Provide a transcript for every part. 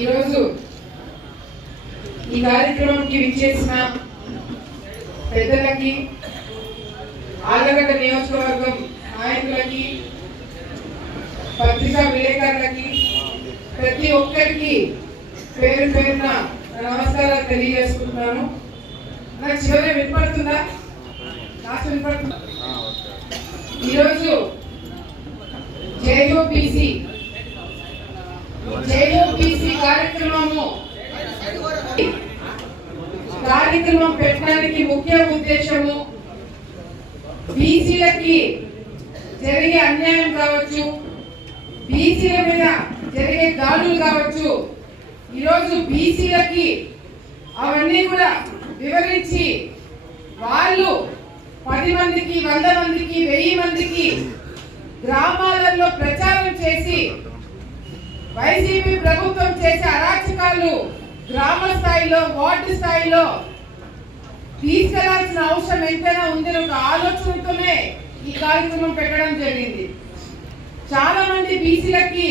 ఈరోజు ఈ కార్యక్రమంకి విచ్చేసిన పెద్దలకి ఆలగడ్డ నియోజకవర్గం నాయకులకి పత్రికా విలేకరులకి ప్రతి ఒక్కరికి పేరు పేరున నా నమస్కారాలు తెలియజేసుకుంటున్నాను. నా చివరి వినపడుతుందా? నాకు వినపడుతుందా? ఈరోజు జేఓబీసీ జేఓపిసి కార్యక్రమము కార్యక్రమం పెట్టడానికి ముఖ్య ఉద్దేశము బీసీలకి జరిగే అన్యాయం కావచ్చు బీసీల మీద జరిగే దాడులు కావచ్చు. ఈరోజు బీసీలకి అవన్నీ కూడా వివరించి వాళ్ళు పది మందికి వంద మందికి వెయ్యి మందికి గ్రామాలలో ప్రచారం చేసి వైసీపీ ప్రభుత్వం చేసే అరాచకాలు గ్రామ స్థాయిలో వార్డు స్థాయిలో తీసుకెళ్ళాల్సిన అవసరం ఎంతైనా ఉందని ఒక ఆలోచనతోనే ఈ కార్యక్రమం పెట్టడం జరిగింది. చాలా మంది బీసీలకి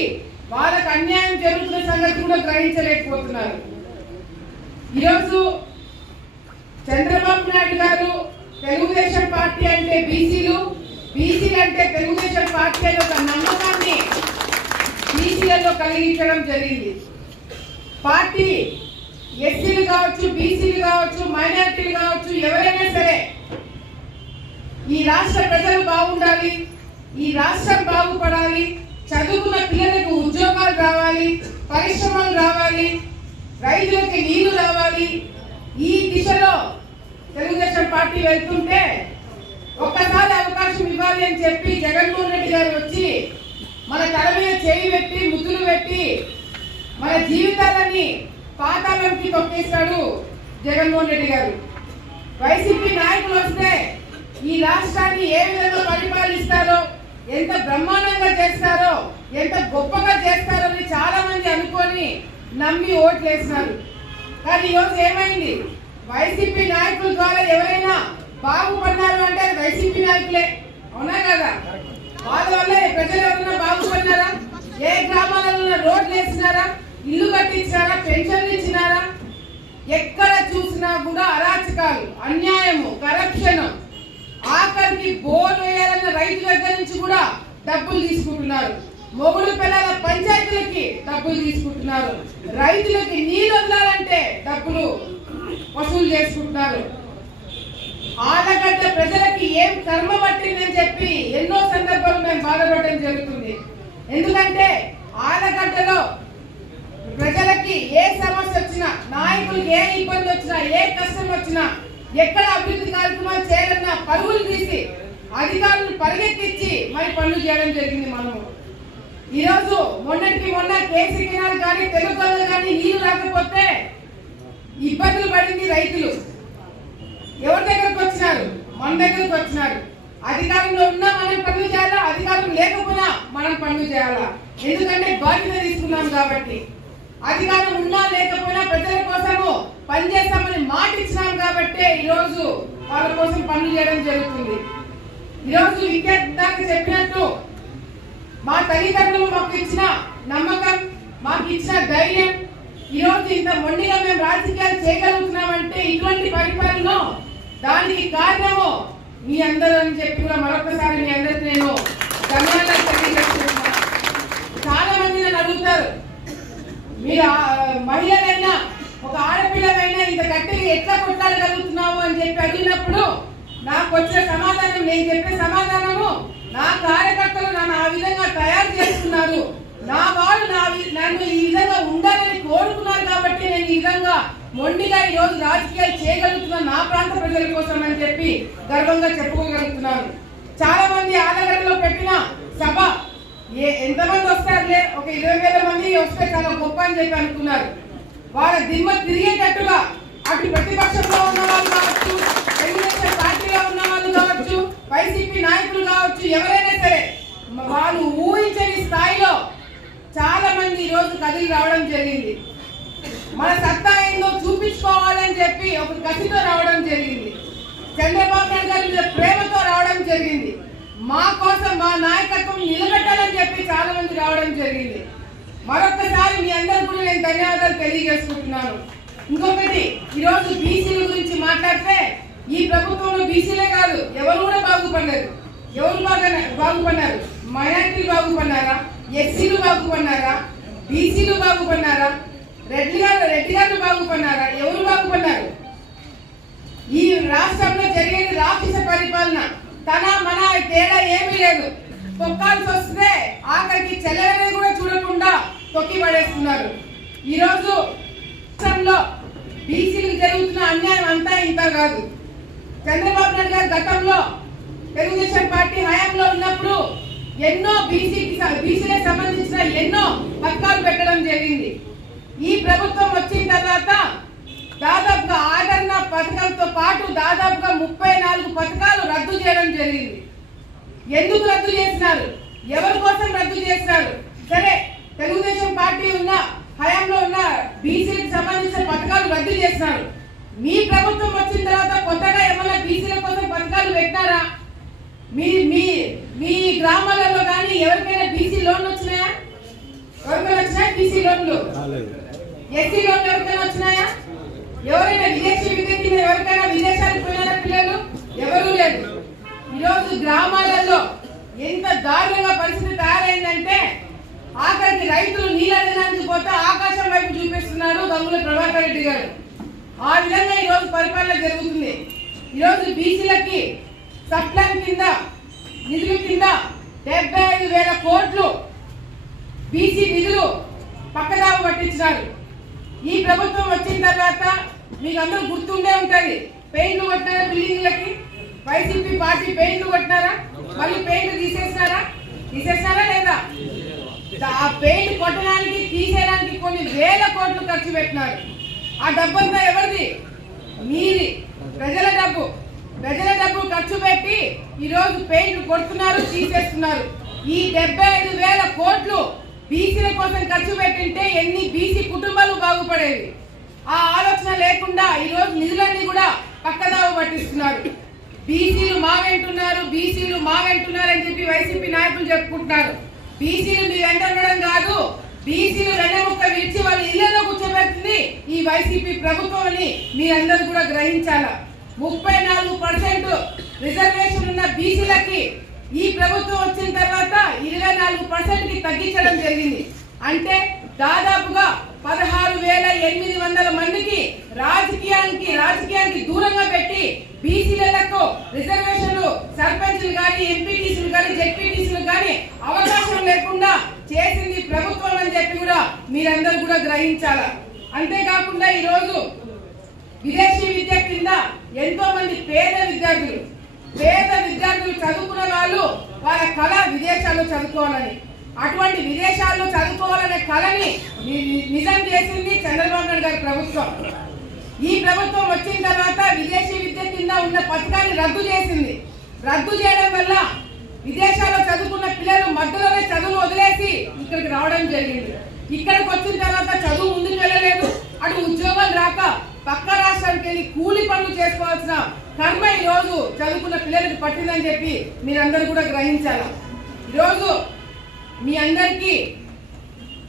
వాళ్ళకి అన్యాయం జరుగుతున్న సంగతి కూడా గ్రహించలేకపోతున్నారు. ఈరోజు చంద్రబాబు నాయుడు గారు తెలుగుదేశం పార్టీ అంటే బీసీలు బీసీలు అంటే తెలుగుదేశం పార్టీ అనే ఒక నమ్మకాన్ని బీసీలలో కలిగించడం జరిగింది. పార్టీ ఎస్సీలు కావచ్చు బీసీలు కావచ్చు మైనార్టీలు కావచ్చు ఎవరైనా సరే ఈ రాష్ట్ర ప్రజలు బాగుండాలి ఈ రాష్ట్రం బాగుపడాలి చదువుకున్న పిల్లలకు ఉద్యోగాలు రావాలి పరిశ్రమలు రావాలి రైతులకి నీళ్ళు రావాలి. ఈ దిశలో తెలుగుదేశం పార్టీ వెళ్తుంటే ఒక్కసారి అవకాశం ఇవ్వాలి అని చెప్పి జగన్మోహన్ రెడ్డి గారు వచ్చి మన తల మీద చేయి పెట్టి ముద్దులు పెట్టి మన జీవితాలన్నీ పాతాలకి తొక్కేశాడు జగన్మోహన్ రెడ్డి గారు. వైసీపీ నాయకులు వస్తే ఈ రాష్ట్రాన్ని ఏ విధంగా పరిపాలిస్తారో ఎంత బ్రహ్మాండంగా చేస్తారో ఎంత గొప్పగా చేస్తారో అని చాలా మంది అనుకొని నమ్మి ఓట్లు వేసినారు కానీ ఈరోజు ఏమైంది? వైసీపీ నాయకుల ద్వారా ఎవరైనా బాగుపడినారు అంటే వైసీపీ నాయకులే. అవునా కదా? వాళ్ళ వల్ల ప్రజలు ఎవరైనా బాగుపడినారా? ఏ గ్రామాలలో రోడ్లు వేసినారా? ఇల్లు కట్టించారా పెన్షన్లు ఇచ్చినారా? ఎక్కడ చూసినా కూడా అరాచకాలు అన్యాయము కరప్షన్ ఆఖరికి బోర్ వేయాలన్న రైతు దగ్గర నుంచి కూడా డబ్బులు తీసుకుంటున్నారు. మొగుడు పిల్లల పంచాయతీలకి డబ్బులు తీసుకుంటున్నారు. రైతులకి నీళ్ళు వదలాలంటే డబ్బులు వసూలు చేసుకుంటున్నారు. ఆలగడ్డ ప్రజలకి ఏం కర్మ పట్టిందని చెప్పి ఎన్నో సందర్భాలు జరుగుతుంది. ఎందుకంటే ఆలగడ్డలో ప్రజలకి ఏ సమస్య వచ్చినా నాయకులు ఏ ఇబ్బంది వచ్చినా ఏ కష్టం వచ్చినా ఎక్కడ అభివృద్ధి కార్యక్రమాలు చేయాలన్నా పరుగులు తీసి అధికారులను పరిగెత్తించి మరి పనులు చేయడం జరిగింది మనము. ఈరోజు మొన్నటికి మొన్న కేసీ కెనాల్ కానీ తెలుగు కానీ నీళ్ళు రాకపోతే ఇబ్బందులు పడింది రైతులు. ఎవరి దగ్గరకు వచ్చినారు? మన దగ్గరకు వచ్చినారు. అధికారంలో ఉన్నా మనం పనులు చేయాలా? అధికారం లేకపోయినా మనం పనులు చేయాలా? ఎందుకంటే బాధ్యత తీసుకున్నాం కాబట్టి. అధికారం ఉన్నా లేకపోయినా ప్రజల కోసము పనిచేస్తామని మాట ఇచ్చినాం కాబట్టి ఈరోజు వాళ్ళ కోసం పనులు చేయడం జరుగుతుంది. ఈరోజు విద్యార్థి చెప్పినట్టు మా తల్లిదండ్రులు మాకు ఇచ్చిన నమ్మకం మాకు ఇచ్చిన ధైర్యం ఈరోజు ఇంత మొండిగా మేము రాజకీయాలు చేయగలుగుతున్నామంటే ఇటువంటి పరిపాలన దానికి కారణము మీ అందరూ అని చెప్పి కూడా మరొకసారి మీ అందరికి నేను ధన్యవాదాలు తెలియజేస్తున్నాను. చాలా మంది నన్ను అడుగుతారు మీరు మహిళలైనా ఒక ఆడపిల్లలైనా ఇంత గట్టిగా ఎట్లా కొట్లాడగలుగుతున్నావు అని చెప్పి అడిగినప్పుడు నాకు వచ్చిన సమాధానం నేను చెప్పే సమాధానము నా కార్యకర్తలు నన్ను ఆ విధంగా తయారు చేస్తున్నారు. నా వాళ్ళు నా వి- నన్ను ఈ విధంగా ఉండాలని కోరుకున్నారు కాబట్టి నేను ఈ విధంగా మొండిగా ఈ రోజు రాజకీయాలు చేయగలుగుతున్నా నా ప్రాంత ప్రజల కోసం అని చెప్పి గర్వంగా చెప్పుకోగలుగుతున్నాను. చాలా మంది ఆలగడ్డలో పెట్టిన సభ ఏ ఎంతమంది వస్తారులే? ఒక ఇరవై వేల మంది వస్తే చాలా గొప్ప అని చెప్పి అనుకున్నారు. వాళ్ళ దిమ్మ తిరిగేటట్టుగా అటు ప్రతిపక్షంలో ఉన్న వాళ్ళు కావచ్చు తెలుగుదేశం పార్టీలో ఉన్న వాళ్ళు కావచ్చు వైసీపీ నాయకులు కావచ్చు ఎవరైనా సరే వాళ్ళు ఊహించని స్థాయిలో చాలా మంది ఈ రోజు కదిలి రావడం జరిగింది. మన సత్తా ఏందో చూపించుకోవాలని చెప్పి ఒక కసితో రావడం జరిగింది. చంద్రబాబు నాయుడు గారి మీద ప్రేమతో రావడం జరిగింది. మా కోసం మా నాయకత్వం నిలబెట్టాలని చెప్పి చాలా మంది రావడం జరిగింది. మరొకసారి మీ అందరు కూడా నేను ధన్యవాదాలు తెలియజేసుకుంటున్నాను. ఇంకొకటి ఈరోజు బీసీల గురించి మాట్లాడితే ఈ ప్రభుత్వంలో బీసీలే కాదు ఎవరు కూడా బాగుపడలేదు. ఎవరు బాగా బాగుపడినారు మైనార్టీలు బాగుపడినారా ఎస్సీలు బాగుపడినారా? బీసీలు బాగుపడినారా? రెడ్డి గారు రెడ్డి గారు బాగుపడినారా? ఎవరు బాగుపడినారు? ఈ రాష్ట్రంలో జరిగేది రాక్షస పరిపాలన. తన మన తేడా ఏమీ లేదు. పొక్కాల్సి వస్తే ఆఖరికి చెల్లెలని కూడా చూడకుండా తొక్కి పడేస్తున్నారు. ఈరోజు రాష్ట్రంలో బీసీలకు జరుగుతున్న అన్యాయం అంతా ఇంత కాదు. చంద్రబాబు నాయుడు గారు గతంలో తెలుగుదేశం పార్టీ హయాంలో ఉన్నప్పుడు ఎన్నో బీసీకి బీసీలకు సంబంధించిన ఎన్నో పథకాలు పెట్టడం జరిగింది. ఈ ప్రభుత్వం వచ్చిన తర్వాత దాదాపుగా ఆదరణ పథకంతో పాటు దాదాపుగా ముప్పై నాలుగు పథకాలు రద్దు చేయడం జరిగింది. ఎందుకు రద్దు చేసినారు? ఎవరి కోసం రద్దు చేసినారు? సరే తెలుగుదేశం పార్టీ ఉన్న హయాంలో ఉన్న బీసీలకు సంబంధించిన పథకాలు రద్దు చేసినారు. మీ ప్రభుత్వం వచ్చిన తర్వాత కొత్తగా ఏమన్నా బీసీల కోసం పథకాలు పెట్టారా మీ మీ మీ గ్రామాలలో కానీ ఎవరికైనా బీసీ లోన్లు వచ్చినాయా? ఎవరికైనా వచ్చినాయా బీసీ లోన్లు ఎస్సీ లోన్లు ఎవరికైనా వచ్చినాయా? ఎవరైనా విదేశీ విద్య ఎవరికైనా విదేశాలకు పోయినారా పిల్లలు? ఎవరూ లేదు ఈరోజు గ్రామాలలో ఎంత దారుణంగా పరిస్థితి తయారైందంటే ఆఖరికి రైతులు నీళ్ళడానికి పోతే ఆకాశం వైపు చూపిస్తున్నారు గంగుల ప్రభాకర్ రెడ్డి గారు. ఆ విధంగా ఈరోజు పరిపాలన జరుగుతుంది. ఈరోజు బీసీలకి సప్లాన్ కింద నిధుల కింద డెబ్బై ఐదు వేల కోట్లు బీసీ నిధులు పక్కదాపు పట్టించినారు. ఈ ప్రభుత్వం వచ్చిన తర్వాత మీకు అందరూ గుర్తుండే ఉంటుంది పెయింట్లు కొట్టినారా బిల్డింగ్లకి? వైసీపీ పార్టీ పెయింట్లు కొట్టినారా? మళ్ళీ పెయింట్లు తీసేసినారా? తీసేసినారా లేదా? ఆ పెయింట్ కొట్టడానికి తీసేయడానికి కొన్ని వేల కోట్లు ఖర్చు పెట్టినారు. ఆ డబ్బంతా ఎవరిది? మీది. ప్రజల డబ్బు. ప్రజల డబ్బు ఖర్చు పెట్టి ఈరోజు పెయింట్లు కొడుతున్నారు తీసేస్తున్నారు. ఈ డెబ్బై ఐదు వేల కోట్లు బీసీల కోసం ఖర్చు పెట్టింటే ఎన్ని బీసీ కుటుంబాలు బాగుపడేవి? ఆ ఆలోచన లేకుండా ఈరోజు నిధులన్నీ కూడా పక్కదావ పట్టిస్తున్నారు. బీసీలు మా వెంటున్నారు బీసీలు మా వెంటున్నారు అని చెప్పి వైసీపీ నాయకులు చెప్పుకుంటున్నారు. బీసీలు మీ వెంట ఉండడం కాదు బీసీలు వెన్నముక్క విడిచి వాళ్ళ ఇళ్ళలో కూర్చోబెడుతుంది ఈ వైసీపీ ప్రభుత్వం అని మీరందరూ కూడా గ్రహించాలా? ముప్పై నాలుగు పర్సెంట్ రిజర్వేషన్ ఉన్న బీసీలకి ఈ ప్రభుత్వం వచ్చిన తర్వాత ఇరవై నాలుగు పర్సెంట్ తగ్గించడం జరిగింది. అంటే దాదాపుగా పదహారు వేల ఎనిమిది వందల మందికి రాజకీయానికి రాజకీయానికి దూరంగా పెట్టి బీసీలకు రిజర్వేషన్లు సర్పంచ్లు కానీ ఎంపీటీసీలు కానీ జెడ్పీటీసీలు కానీ అవకాశం లేకుండా చేసింది ప్రభుత్వం అని చెప్పి కూడా మీరందరూ కూడా గ్రహించాల? అంతేకాకుండా ఈరోజు ఎంతో మంది పేద విద్యార్థులు పేద విద్యార్థులు చదువుకున్న వాళ్ళు వాళ్ళ కళ విదేశాల్లో చదువుకోవాలని అటువంటి విదేశాల్లో చదువుకోవాలనే కళని ని- నిజం చేసింది చంద్రబాబు నాయుడు గారి ప్రభుత్వం. ఈ ప్రభుత్వం వచ్చిన తర్వాత విదేశీ విద్య కింద ఉన్న పథకాన్ని రద్దు చేసింది. రద్దు చేయడం వల్ల విదేశాల్లో చదువుకున్న పిల్లలు మధ్యలోనే చదువు వదిలేసి ఇక్కడికి రావడం జరిగింది. ఇక్కడికి వచ్చిన తర్వాత చదువు ముందుకు వెళ్ళలేదు. అటు ఉద్యోగాలు రాక పక్క రాష్ట్రానికి వెళ్ళి కూలి పనులు చేసుకోవాల్సిన కర్మ ఈరోజు రోజు చదువుకున్న పిల్లలకు పట్టిందని చెప్పి మీరందరూ కూడా గ్రహించాలి. ఈరోజు మీ అందరికీ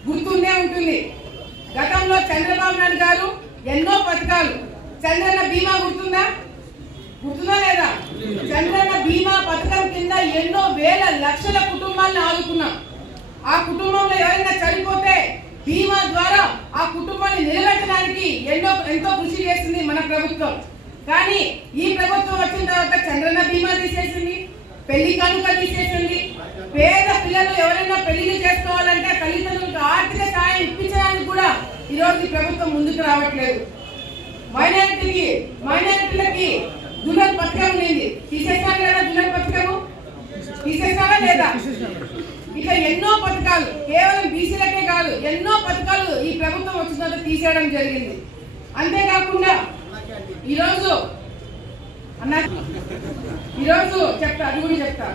గుర్తుండే ఉంటుంది. గతంలో చంద్రబాబు నాయుడు గారు ఎన్నో పథకాలు చంద్రన్న బీమా గుర్తుందా? గుర్తుందా లేదా? చంద్రన్న బీమా పథకం కింద ఎన్నో వేల లక్షల కుటుంబాలను ఆదుకున్నాం. ఆ కుటుంబంలో ఎవరైనా చనిపోతే బీమా ద్వారా ఆ కుటుంబాన్ని నిలబెట్టడానికి ఎన్నో ఎంతో కృషి చేసింది మన ప్రభుత్వం. కానీ ఈ ప్రభుత్వం వచ్చిన తర్వాత చంద్రన్న బీమా తీసేసింది పెళ్ళి కనుక తీసేసింది. పేద పిల్లలు ఎవరైనా పెళ్ళిళ్ళు చేసుకోవాలంటే తల్లిదండ్రులకు ఆర్థిక సాయం ఇప్పించడానికి కూడా ఈ రోజు ఈ ప్రభుత్వం ముందుకు రావట్లేదు. మైనారిటీకి మైనారిటీలకి దులన్ పథకం ఉంది. తీసేసారు లేదా దులన్ పథకము? తీసేసారా లేదా? ఇట్లా ఎన్నో పథకాలు కేవలం బీసీలకే కాదు ఎన్నో పథకాలు ఈ ప్రభుత్వం వచ్చిన తర్వాత తీసేయడం జరిగింది. అంతేకాకుండా ఈరోజు అన్న ఈరోజు చెప్తా అది కూడా చెప్తా.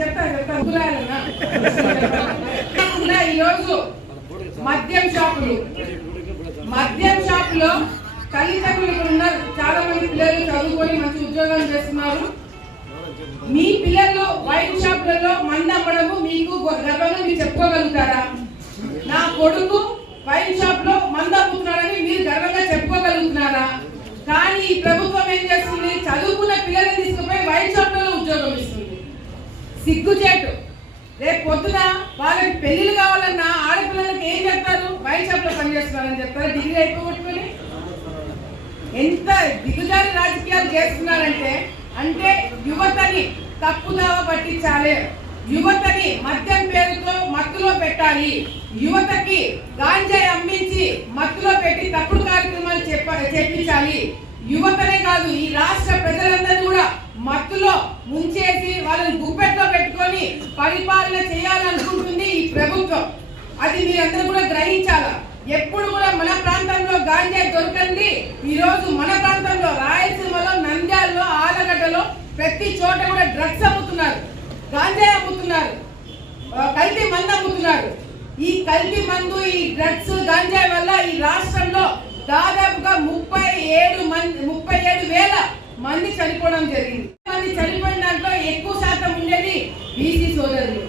చెప్తా చెప్తా ఉదాహరణ. ఈరోజు మద్యం షాపులు మద్యం షాపులో తల్లిదండ్రులు ఇక్కడ ఉన్నారు. చాలా మంది పిల్లలు చదువుకొని మంచి ఉద్యోగం చేస్తున్నారు. మీ పిల్లలు వైన్ షాప్లలో మందు అమ్మడము మీకు గర్వంగా మీరు చెప్పుకోగలుగుతారా? నా కొడుకు వైన్ షాప్లో మందు అమ్ముతున్నాడని మీరు గర్వంగా చెప్పుకోగలుగుతున్నారా? కానీ ఈ ప్రభుత్వం ఏం చేస్తుంది? చదువుకున్న పిల్లల్ని తీసుకుపోయి వైన్ షాప్లో ఉద్యోగం ఇస్తుంది. సిగ్గుచేటు. రేపు పొద్దున వాళ్ళకి పెళ్ళిలు కావాలన్నా ఆడపిల్లలకి ఏం చెప్తారు? వైన్ షాప్లో పనిచేస్తున్నారని చెప్తారు? డిగ్రీ అయిపోగొట్టుకుని? ఎంత దిగుజారి రాజకీయాలు చేస్తున్నారంటే అంటే యువతని తప్పుదావ పట్టించాలి. యువతని మద్యం పేరుతో మత్తులో పెట్టాలి. యువతకి గాంజాయి అమ్మించి మత్తులో పెట్టి తప్పుడు కార్యక్రమాలు చెప్ప చెప్పించాలి యువతనే కాదు ఈ రాష్ట్ర ప్రజలందరూ కూడా మత్తులో ముంచేసి వాళ్ళని గుప్పెట్లో పెట్టుకొని పరిపాలన చేయాలనుకుంటుంది ఈ ప్రభుత్వం. అది మీరందరూ కూడా గ్రహించాలా? ఎప్పుడు కూడా మన ప్రాంతంలో గాంజా దొరకండి. ఈ రోజు మన ప్రాంతంలో రాయలసీమలో నంద్యాలలో ఆలగడ్డలో ప్రతి చోట కూడా డ్రగ్స్ అమ్ముతున్నారు గాంజా అమ్ముతున్నారు కల్తీ మందు అమ్ముతున్నారు. ఈ కల్తీ మందు ఈ డ్రగ్స్ గాంజా వల్ల ఈ రాష్ట్రంలో దాదాపుగా ముప్పై ఏడు మంది ముప్పై ఏడు వేల మంది చనిపోవడం జరిగింది. మంది చనిపోయిన దాంట్లో ఎక్కువ శాతం ఉండేది బీసీ సోదరులు.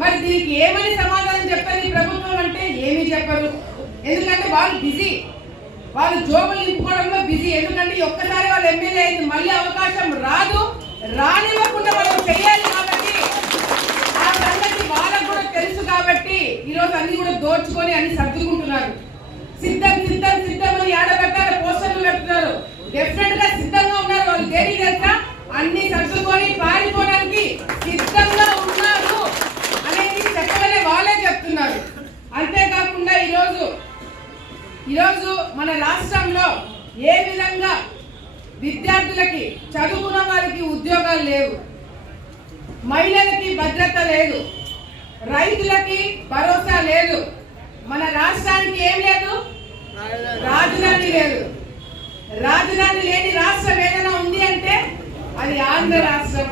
మరి దీనికి ఏమని సమాధానం చెప్పాలి ప్రభుత్వం అంటే ఏమీ చెప్పరు. ఎందుకంటే వాళ్ళు బిజీ. వాళ్ళు జోబులు నింపుకోవడంలో బిజీ. ఎందుకంటే ఒక్కసారి వాళ్ళు ఎమ్మెల్యే అయింది మళ్ళీ అవకాశం రాదు. రానివ్వకుండా వాళ్ళు చేయాలి కాబట్టి ఆ సంగతి వాళ్ళకు కూడా తెలుసు కాబట్టి ఈరోజు అన్ని కూడా దోచుకొని అన్ని సర్దుకుంటున్నారు. సిద్ధం సిద్ధం సిద్ధం అని ఆడబెట్టారు పోస్టర్లు పెడుతున్నారు. డెఫినెట్గా సిద్ధంగా ఉన్నారు వాళ్ళు. దేని తెలుసా? అన్ని సర్దుకొని పారిపోవడానికి సిద్ధంగా ఉన్నారు అనేది చెప్పగానే వాళ్ళే చెప్తున్నారు. అంతేకాకుండా ఈరోజు మన రాష్ట్రంలో ఏ విధంగా విద్యార్థులకి చదువుకున్న వారికి ఉద్యోగాలు లేవు మహిళలకి భద్రత లేదు రైతులకి భరోసా లేదు మన రాష్ట్రానికి ఏం లేదు? రాజధాని లేదు. రాజధాని లేని రాష్ట్రం ఏదైనా ఉంది అంటే అది ఆంధ్ర రాష్ట్రం.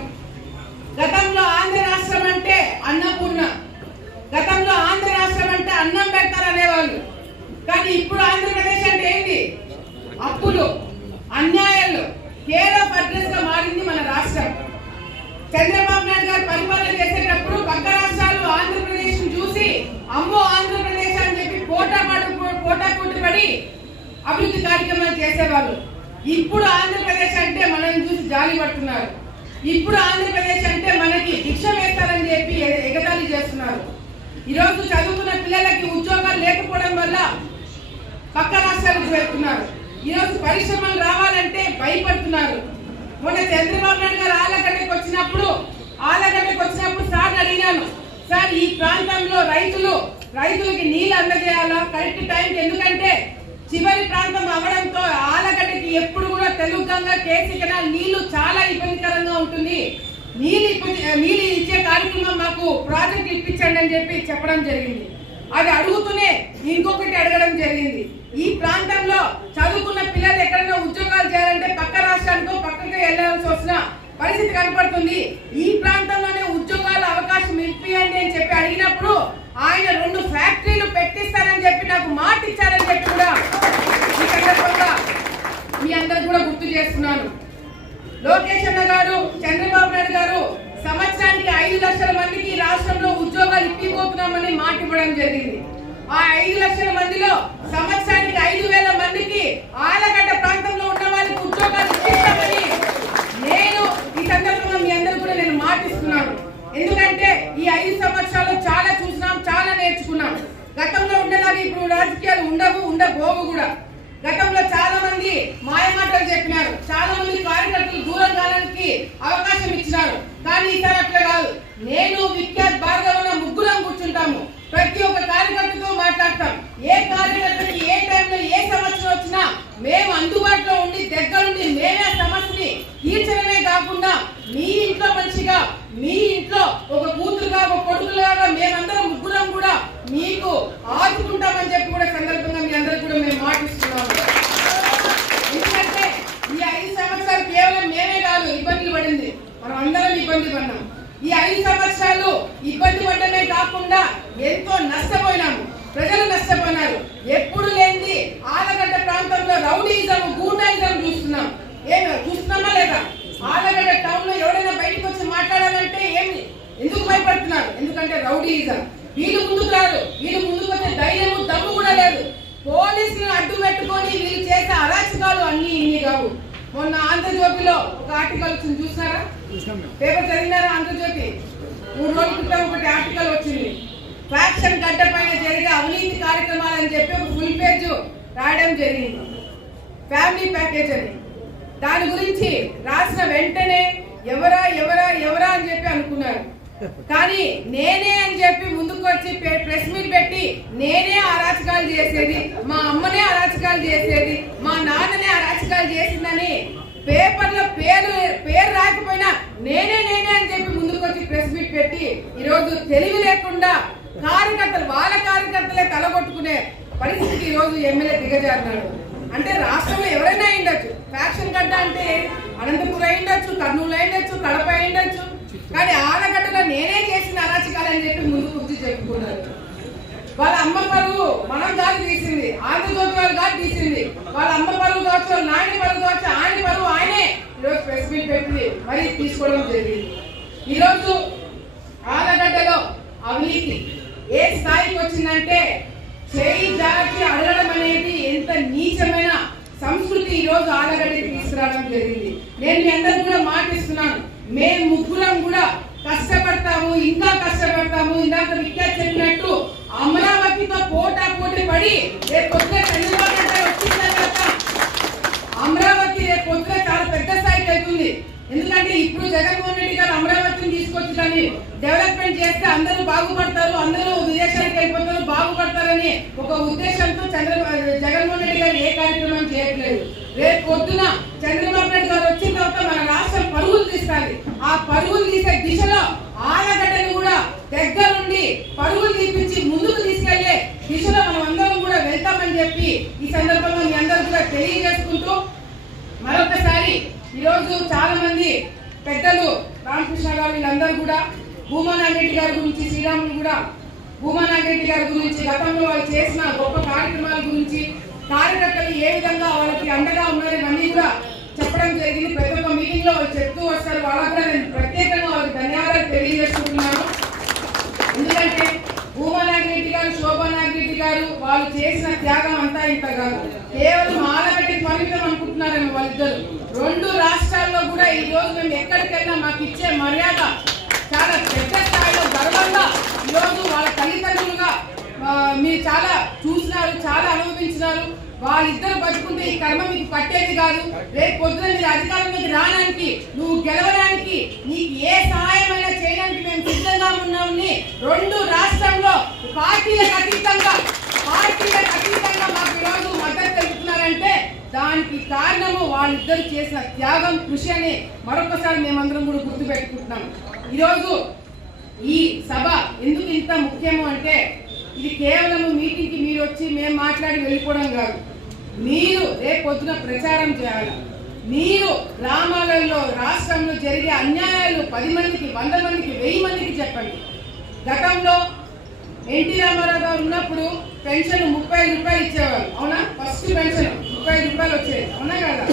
గతంలో ఆంధ్ర రాష్ట్రం అంటే అన్నపూర్ణ. గతంలో ఆంధ్ర రాష్ట్రం అంటే అన్నం పెడతారు అనేవాళ్ళు కానీ ఇప్పుడు ఆంధ్రప్రదేశ్ అంటే ఏంటి? అప్పులు అన్యాయాలు కేర్ ఆఫ్ అడ్రస్గా మారింది మన రాష్ట్రం. చంద్రబాబు నాయుడు గారు పరిపాలన చేసేటప్పుడు పక్క రాష్ట్రాలు ఆంధ్రప్రదేశ్ చూసి అమ్మో ఆంధ్రప్రదేశ్ అని చెప్పి పోటా పోటా పడి అభివృద్ధి కార్యక్రమాలు చేసేవాళ్ళు. ఇప్పుడు ఆంధ్రప్రదేశ్ అంటే మనల్ని చూసి జాలి పడుతున్నారు. ఇప్పుడు ఆంధ్రప్రదేశ్ అంటే మనకి భిక్ష వేస్తారని చెప్పి ఎగతాళి చేస్తున్నారు. ఈరోజు చదువుకున్న పిల్లలకి ఉద్యోగాలు లేకపోవడం వల్ల పక్క రాష్ట్రాలకు వెళ్తున్నారు. ఈరోజు పరిశ్రమలు రావాలంటే భయపడుతున్నారు. మొన్న చంద్రబాబు నాయుడు గారు ఆలగడ్డకి వచ్చినప్పుడు ఆలగడ్డకి వచ్చినప్పుడు సార్ అడిగినాను. సార్ ఈ ప్రాంతంలో రైతులు రైతులకి నీళ్ళు అందజేయాలా? కరెక్ట్ టైంకి ఎందుకంటే చివరి ప్రాంతం అవడంతో ఆలగడ్డకి ఎప్పుడు కూడా తెలుగు కేసీ కెనాల్ నీళ్ళు చాలా ఇబ్బందికరంగా ఉంటుంది. నీళ్ళు ఇప్ప- నీళ్ళు ఇచ్చే కార్యక్రమం మాకు ప్రాజెక్ట్ ఇప్పించండి అని చెప్పి చెప్పడం జరిగింది. అది అడుగుతూనే ఇంకొకటి అడగడం జరిగింది. ఈ ప్రాంతంలో చదువుకున్న పిల్లలు ఎక్కడైనా ఉద్యోగాలు చేయాలంటే పక్క రాష్ట్రానికో పక్కకి వెళ్ళాల్సి వచ్చిన పరిస్థితి కనపడుతుంది. ఈ ప్రాంతంలోనే ఉద్యోగాల అవకాశం ఇప్పియండి అని చెప్పి అడిగినప్పుడు ఆయన రెండు ఫ్యాక్టరీలు పెట్టిస్తారని చెప్పి నాకు మాట ఇచ్చారని చెప్పి కూడా ఈ సందర్భంగా మీ అందరు కూడా గుర్తు చేస్తున్నాను. లోకేష్ అన్న గారు చంద్రబాబు నాయుడు గారు సంవత్సరానికి ఐదు లక్షల మందికి రాష్ట్రంలో ఉద్యోగాలు ఇప్పిపోతున్నామని మాట ఇవ్వడం జరిగింది. ఆ ఐదు లక్షల మందిలో సంవత్సరానికి ఐదు వేల మందికి ఆలగడ్డ ప్రాంతంలో ఉన్న వాళ్ళకి ఉద్యోగాలు ఇప్పిస్తామని నేను ఈ సందర్భంగా మీ అందరూ కూడా నేను మాటిస్తున్నాను. ఎందుకంటే ఈ ఐదు సంవత్సరాలు చాలా చూసినాం చాలా నేర్చుకున్నాం. గతంలో ఉండేలాగా ఇప్పుడు రాజకీయాలు ఉండవు ఉండబోవు కూడా. గతంలో చాలా మంది మాయమాటలు చెప్పినారు. చాలా మంది కార్యకర్తలు దూరం కాలానికి అవకాశం ఇచ్చినారు. కానీ ఈసారి అట్లా కాదు. నేను విఖ్యాత్ భార్గవ ముగ్గురం కూర్చుంటాము. ప్రతి ఒక్క కార్యకర్తతో మాట్లాడతాం. ఏ కార్యకర్తకి ఏ టైంలో ఏ సమస్య వచ్చినా మేము అందుబాటులో ఉండి దగ్గరుండి మేమే ఆ సమస్యని తీర్చడమే కాకుండా మీ ఇంట్లో మంచిగా మీ ఇంట్లో ఒక కూతురుగా ఒక కొడుకులాగా మేమందరం ముగ్గురం కూడా మీకు ఆదుకుంటామని చెప్పి కూడా సందర్భంగా మీ అందరూ కూడా మేము మాటిస్తున్నాము ఎందుకంటే ఈ ఐదు సంవత్సరాలు కేవలం మేమే కాదు ఇబ్బందులు పడింది. మనం అందరం ఇబ్బంది పడినాం ఈ ఐదు సంవత్సరాలు ఇబ్బంది పడమే కాకుండా ఎంతో నష్టపోయినాము. ప్రజలు నష్టపోయినారు. ఎప్పుడు లేనిది ఆలగడ్డ ప్రాంతంలో రౌడీజం గూండాయిజం చూస్తున్నాం. ఏమి చూస్తున్నామా లేదా? ఆలగడ్డ టౌన్లో ఎవరైనా బయటకు వచ్చి మాట్లాడాలంటే ఏమి? ఎందుకు భయపడుతున్నారు? ఎందుకంటే రౌడీజం. వీళ్ళు ముందుకు రారు. వీళ్ళు ముందుకు వచ్చే ధైర్యము దమ్ము కూడా లేదు. పోలీసులను అడ్డు పెట్టుకొని వీళ్ళు చేసే అరాచకాలు అన్ని ఇన్ని కావు. మొన్న ఆంధ్రజ్యోతిలో ఒక ఆర్టికల్ వచ్చింది చూసారా? పేపర్ చదివినారా ఆంధ్రజ్యోతి? మూడు రోజుల క్రితం ఒకటి ఆర్టికల్ వచ్చింది. ఫ్యాక్షన్ గడ్డ పైన జరిగే అవినీతి కార్యక్రమాలు అని చెప్పి ఒక ఫుల్ పేజ్ రాయడం జరిగింది. ఫ్యామిలీ ప్యాకేజ్ అని. దాని గురించి రాసిన వెంటనే ఎవరా ఎవరా ఎవరా అని చెప్పి అనుకున్నారు. కానీ నేనే అని చెప్పి ముందుకు వచ్చి ప్రెస్ మీట్ పెట్టి నేనే అరాచకాలు చేసేది మా అమ్మనే అరాచకాలు చేసేది మా నాన్ననే అరాచకాలు చేసిందని పేపర్లో పేరు పేరు రాకపోయినా నేనే నేనే అని చెప్పి ముందుకు వచ్చి ప్రెస్ మీట్ పెట్టి ఈరోజు తెలివి లేకుండా కార్యకర్తలు వాళ్ళ కార్యకర్తలే తలగొట్టుకునే పరిస్థితి ఈరోజు ఎమ్మెల్యే దిగజారినాడు. అంటే రాష్ట్రంలో ఎవరైనా అయిండొచ్చు ఫ్యాక్షన్ గడ్డ అంటే అనంతపురం అయిండొచ్చు కర్నూలు అయిండొచ్చు కడప అయిండొచ్చు కానీ ఆనగడ్డలో నేనే చేసిన అరాచకాలని చెప్పి ముందు వచ్చి చెప్పుకున్నారు. వాళ్ళ అమ్మ పరువు మనం దాటి తీసింది ఆంధ్రజ్యోతి వాళ్ళు కాదు తీసింది. వాళ్ళ అమ్మ పరువు కావచ్చు వాళ్ళ నాయన పరువు కావచ్చు ఆయన పరువు ఆయనే. ఈరోజు ప్రెస్ మీట్ పెట్టి మరీ తీసుకోవడం జరిగింది. ఈరోజు ఆలగడ్డలో అవినీతి ఏ స్థాయికి వచ్చిందంటే చేయి జాచి అడగడం అనేది ఎంత నీచమైన సంస్కృతి ఈ రోజు ఆలగడ్డకి తీసుకురావడం జరిగింది. నేను మీ అందరికి కూడా మాటిస్తున్నాను మేము ముగ్గురం కూడా కష్టపడతాము ఇంకా కష్టపడతాము ఇందాక విద్యా చెప్పినట్టు అమరావతితో పోటా పోటీ పడి రేపు వచ్చిన అమరావతి రేపు చాలా పెద్ద స్థాయికి వెళ్తుంది. ఎందుకంటే ఇప్పుడు జగన్మోహన్ రెడ్డి గారు అమరావతిని తీసుకొచ్చి దాన్ని డెవలప్మెంట్ చేస్తే అందరూ బాగుపడతారు అందరూ విదేశానికి వెళ్ళిపోతారు బాగుపడతారని ఒక ఉద్దేశంతో చంద్రబాబు జగన్మోహన్ రెడ్డి గారు ఏ కార్యక్రమం చేయట్లేదు. రేపు పొద్దున చంద్రబాబు నాయుడు గారు వచ్చిన తర్వాత మన రాష్ట్రం పరుగులు తీస్తాది. ఆ పరుగులు తీసే దిశలో ఆలగడ్డను కూడా దగ్గరుండి పరుగులు తీపించి ముందుకు తీసుకెళ్ళే దిశలో మనం అందరం కూడా వెళ్తామని చెప్పి ఈ సందర్భంగా మీ అందరూ కూడా తెలియజేసుకుంటూ మరొకసారి ఈరోజు చాలా మంది పెద్దలు రామకృష్ణ గారు వీళ్ళందరూ కూడా భూమానాగిరెడ్డి గారి గురించి శ్రీరాములు కూడా భూమానాగిరెడ్డి గారి గురించి గతంలో వాళ్ళు చేసిన గొప్ప కార్యక్రమాల గురించి కార్యకర్తలు ఏ విధంగా వాళ్ళకి అండగా ఉన్నారు ఇవన్నీ కూడా చెప్పడం జరిగింది. ప్రతి ఒక్క మీటింగ్లో చెప్తూ వస్తారు. వాళ్ళకు కూడా నేను ప్రత్యేకంగా వాళ్ళకి ధన్యవాదాలు తెలియజేసుకుంటున్నాను. ఎందుకంటే భూమానాగిరెడ్డి గారు శోభానాగిరెడ్డి గారు వాళ్ళు చేసిన త్యాగం అంతా ఇంత కాదు. కేవలం ఆలగడ్డి పరిమితం అనుకుంటున్నారేమో వాళ్ళిద్దరు. రెండు రాష్ట్రాల్లో కూడా ఈ రోజు మేము ఎక్కడికైనా మాకు ఇచ్చే మర్యాద చాలా పెద్ద స్థాయిలో గర్వంగా ఈరోజు మీరు చాలా చూసినారు చాలా అనుభవించినారు. వాళ్ళిద్దరు బతుకుంటే ఈ కర్మ మీకు పట్టేది కాదు. రేపు పొద్దున మీరు అధికారంలోకి రావడానికి నువ్వు గెలవడానికి నీకు ఏ సహాయమైనా చేయడానికి మేము సిద్ధంగా ఉన్నామని రెండు రాష్ట్రంలో పార్టీలకు అతీతంగా పార్టీలకు అతీతంగా మాకు ఈరోజు మద్దతు తెలుపుతున్నారంటే దానికి కారణము వాళ్ళిద్దరు చేసిన త్యాగం కృషి అని మరొకసారి మేమందరం కూడా గుర్తుపెట్టుకుంటున్నాం. ఈరోజు ఈ సభ ఎందుకు ఇంత ముఖ్యము అంటే ఇది కేవలం మీటింగ్కి మీరు వచ్చి మేము మాట్లాడి వెళ్ళిపోవడం కాదు. మీరు రేపు పొద్దున ప్రచారం చేయాలి. మీరు గ్రామాలలో రాష్ట్రంలో జరిగే అన్యాయాలు పది మందికి వంద మందికి వెయ్యి మందికి చెప్పండి. గతంలో ఎన్టీ రామారావు గారు ఉన్నప్పుడు పెన్షన్ ముప్పై రూపాయలు ఇచ్చేవారు అవునా? ఫస్ట్ పెన్షన్ ముప్పై రూపాయలు వచ్చేది. అవునా కదా?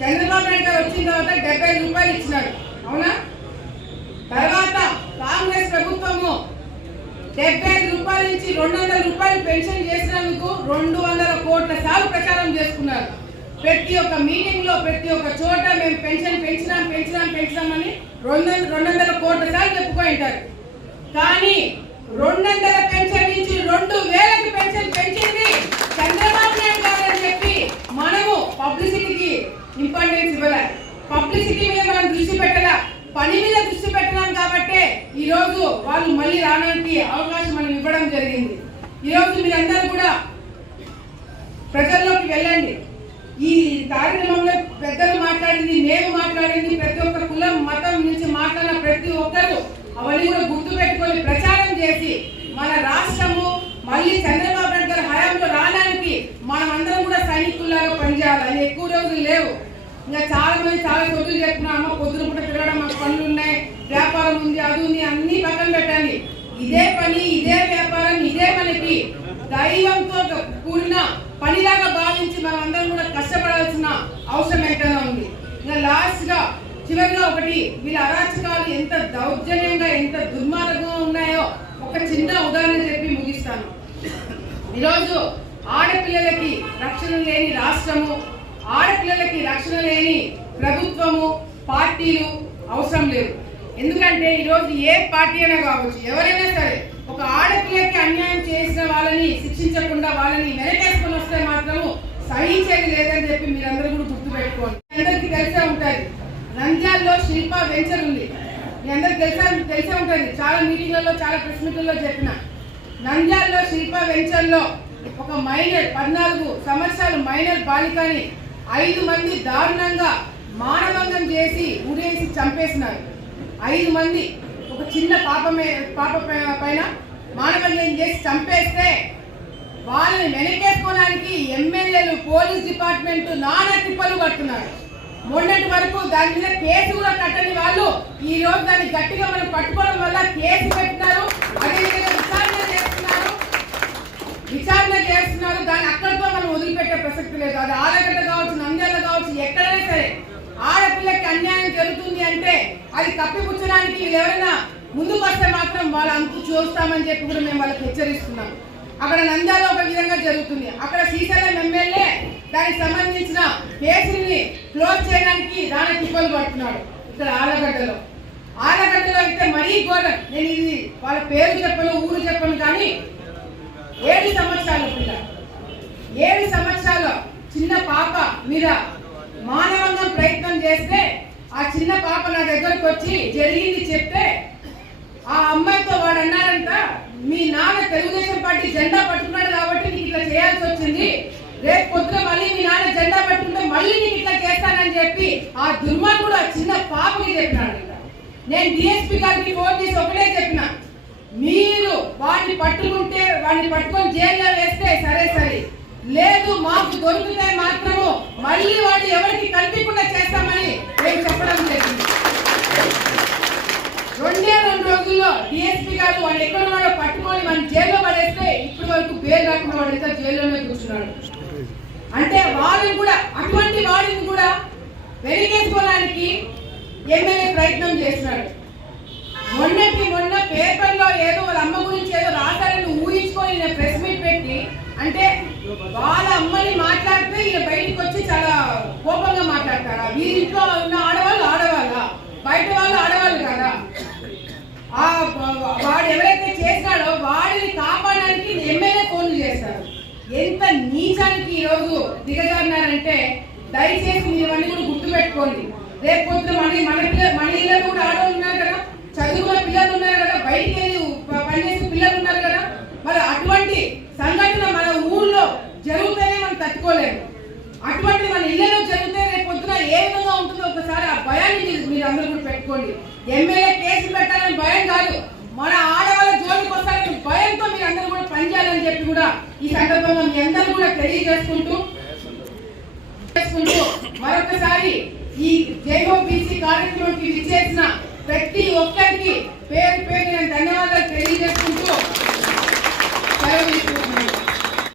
చంద్రబాబు నాయుడు గారు వచ్చిన తర్వాత డెబ్బై రూపాయలు ఇచ్చినారు. అవునా? తర్వాత కాంగ్రెస్ ప్రభుత్వము డెబ్బై ఐదు రూపాయల నుంచి రెండు వందల రూపాయలు పెన్షన్ చేసినందుకు రెండు వందల కోట్ల సార్లు ప్రచారం చేసుకున్నారు. ప్రతి ఒక్క మీటింగ్లో ప్రతి ఒక్క చోట మేము పెన్షన్ పెంచినాం పెంచినాం పెంచినామని రెండు వందల రెండు వందల కోట్ల సార్లు చెప్పుకుంటారు ఉంటారు. కానీ రెండు వందల పెన్షన్ నుంచి రెండు వేలకి పెన్షన్ పెంచింది చంద్రబాబు నాయుడు గారు అని చెప్పి మనము పబ్లిసిటీకి ఇంపార్టెన్స్ ఇవ్వాలి పబ్లిసిటీ మీద మనం దృష్టి పెట్టాలి పని మీద దృష్టి పెట్టినాం కాబట్టే ఈ రోజు వాళ్ళు మళ్ళీ రావడానికి అవకాశం మనం ఇవ్వడం జరిగింది. ఈ రోజు మీరందరూ కూడా ప్రజల్లోకి వెళ్ళండి. ఈ కార్యక్రమంలో పెద్దలు మాట్లాడింది మేము మాట్లాడింది ప్రతి ఒక్క కులం మతం నుంచి మాట్లాడిన ప్రతి ఒక్కరు అవన్నీ కూడా గుర్తు పెట్టుకొని ప్రచారం చేసి మన రాష్ట్రము మళ్ళీ చంద్రబాబు నాయుడు గారి హయాంలో రావడానికి మనం అందరం కూడా సైనికుల్లాగా పనిచేయాలి. అది ఎక్కువ రోజులు లేవు. ఇంకా చాలా మంది చాలా చోట్లు చెప్తున్నాము. పొద్దున పూట తిరగడం మాకు పనులు ఉన్నాయి వ్యాపారం ఉంది అది ఉంది అన్ని పక్కన పెట్టండి. ఇదే పని ఇదే వ్యాపారం ఇదే మనకి దైవంతో కూడిన పనిలాగా భావించి మనం అందరం కూడా కష్టపడాల్సిన అవసరం ఎంతైనా ఉంది. ఇంకా లాస్ట్గా చివరిగా ఒకటి వీళ్ళ అరాచకాలు ఎంత దౌర్జన్యంగా ఎంత దుర్మార్గంగా ఉన్నాయో ఒక ఒక చిన్న ఉదాహరణ చెప్పి ముగిస్తాను. ఈరోజు ఆడపిల్లలకి రక్షణ లేని రాష్ట్రము ఆడపిల్లలకి రక్షణ లేని ప్రభుత్వము పార్టీలు అవసరం లేవు ఎందుకంటే ఈరోజు ఏ పార్టీ అయినా కావచ్చు ఎవరైనా సరే ఒక ఆడపిల్లకి అన్యాయం చేసిన వాళ్ళని శిక్షించకుండా వాళ్ళని వెనకేసుకొని వస్తే మాత్రము సహించేది లేదని చెప్పి మీరందరూ కూడా గుర్తుపెట్టుకోండి అందరికీ తెలిసే ఉంటుంది. నంద్యాలలో శిల్ప వెంచర్ ఉంది. మీ అందరికి తెలిసే? తెలిసే ఉంటుంది. చాలా మీటింగ్లలో చాలా ప్రెస్ మీట్లలో చెప్పిన. నంద్యాలలో శిల్ప వెంచర్లో ఒక మైనర్ పద్నాలుగు సంవత్సరాలు మైనర్ బాలికని ఐదు మంది దారుణంగా మానభంగం చేసి ఉరేసి చంపేసినారు. ఐదు మంది ఒక చిన్న పాపమే పాప పైన మానభంగం చేసి చంపేస్తే వాళ్ళని వెనకేసుకోవడానికి ఎమ్మెల్యేలు పోలీస్ డిపార్ట్మెంట్ నానా తిప్పలు పడుతున్నారు. మొన్నటి వరకు దాని మీద కేసు కూడా కట్టని వాళ్ళు ఈ రోజు దాన్ని గట్టిగా మనం పట్టుకోవడం వల్ల కేసు పెట్టినారు. అదేవిధంగా విచారణ చేస్తున్నారు. దాన్ని అక్కడితో మనం వదిలిపెట్టే ప్రసక్తి లేదు. అది ఆలగడ్డ కావచ్చు నంద్యాల కావచ్చు ఎక్కడైనా సరే ఆడపిల్లకి అన్యాయం జరుగుతుంది అంటే అది తప్పిపుచ్చడానికి ఎవరైనా ముందుకు వస్తే మాత్రం వాళ్ళ అంతు చూస్తామని చెప్పి కూడా మేము వాళ్ళకి హెచ్చరిస్తున్నాం. అక్కడ నంద్యాల ఒక విధంగా జరుగుతుంది. అక్కడ శ్రీశైలం ఎమ్మెల్యే దానికి సంబంధించిన కేసుల్ని క్లోజ్ చేయడానికి దాని తిప్పలు పడుతున్నాడు ఇక్కడ ఆలగడ్డలో ఆలగడ్డలో అయితే మరీ ఘోరం. నేను ఇది వాళ్ళ పేరు చెప్పను ఊరు చెప్పను కానీ ఏడు సంవత్సరాల పిల్ల. ఏడు సంవత్సరాల చిన్న పాప మీద మానవంగా ప్రయత్నం చేస్తే ఆ చిన్న పాప నా దగ్గరకు వచ్చి జరిగింది చెప్తే ఆ అమ్మాయితో వాడు అన్నారంట మీ నాన్న తెలుగుదేశం పార్టీ జెండా పట్టుకున్నాడు కాబట్టి నీకు ఇట్లా చేయాల్సి వచ్చింది. రేపు పొద్దున మళ్ళీ మీ నాన్న జెండా పట్టుకుంటే మళ్ళీ నీకు ఇట్లా చేస్తానని చెప్పి ఆ దుర్మార్గుడు ఆ చిన్న పాపకి చెప్పినాడు నేను డిఎస్పీ గారికి ఫోన్ చేసి ఒకటే చెప్పిన మీరు వాడిని పట్టుకుంటే వాడిని పట్టుకొని జైల్లో వేస్తే సరే సరే. లేదు మాకు దొరికితే మాత్రము. మళ్ళీ వాడు ఎవరికి కల్పించకుండా చేస్తామని మేము చెప్పడం జరిగింది. రెండే రెండు రోజుల్లో డిఎస్పీ గారు వాడు ఎక్కడ వాడో పట్టుకొని మన జైల్లో పడేస్తే ఇప్పటి వరకు పేరు రాకుండా వాడైతే జైల్లోనే కూర్చున్నాడు. అంటే వాళ్ళని కూడా అటువంటి వాడిని కూడా వెలిగేసుకోవడానికి ఎమ్మెల్యే ప్రయత్నం చేస్తున్నాడు. మొన్నటి మొన్న పేపర్లో ఏదో వాళ్ళ అమ్మ గురించి ఏదో రాశారని ఊహించుకొని నేను ప్రెస్ మీట్ పెట్టి అంటే వాళ్ళ అమ్మని మాట్లాడితే ఈయన బయటికి వచ్చి చాలా కోపంగా మాట్లాడతారా? వీరింట్లో ఉన్న ఆడవాళ్ళు ఆడవాళ్ళ బయట వాళ్ళు ఆడవాళ్ళు కదా? ఆ వాడు ఎవరైతే చేశాడో వాడిని కాపాడడానికి ఎమ్మెల్యే ఫోన్లు చేస్తారు. ఎంత నీచానికి ఈరోజు దిగజారినారంటే దయచేసి మీరు ఇవన్నీ కూడా గుర్తుపెట్టుకోండి. రేపు పొద్దున మన మన పిల్ల మన ఇళ్ళలో కూడా ఆడవాళ్ళు ఉన్నారు కదా చదువుకున్న పిల్లలు బయటికి వెళ్ళి పనిచేసే పిల్లలు ఉన్నారు కదా మరి అటువంటి సంఘటన మన ఊళ్ళో జరుగుతూనే మనం తట్టుకోలేము. అటువంటి మన ఇళ్ళలో జరిగితే రేపు పొద్దున ఏ విధంగా ఉంటుందో ఒకసారి ఆ భయాన్ని మీరు అందరూ కూడా పెట్టుకోండి. ఎమ్మెల్యే కేసు పెట్టాలని భయం కాదు. మన ఆడవాళ్ళ జోలికి వస్తారని భయంతో మీరు అందరూ కూడా పనిచేయాలని చెప్పి కూడా ఈ సందర్భంగా మీ అందరూ కూడా తెలియజేసుకుంటూ మరొకసారి ఈ జైహో బీసీ కార్యక్రమంకి విచ్చేసిన ప్రతి ఒక్కరికి పేరు పేరు ధన్యవాదాలు తెలియజేసుకుంటూ సెలవు తీసుకుంటున్నాను.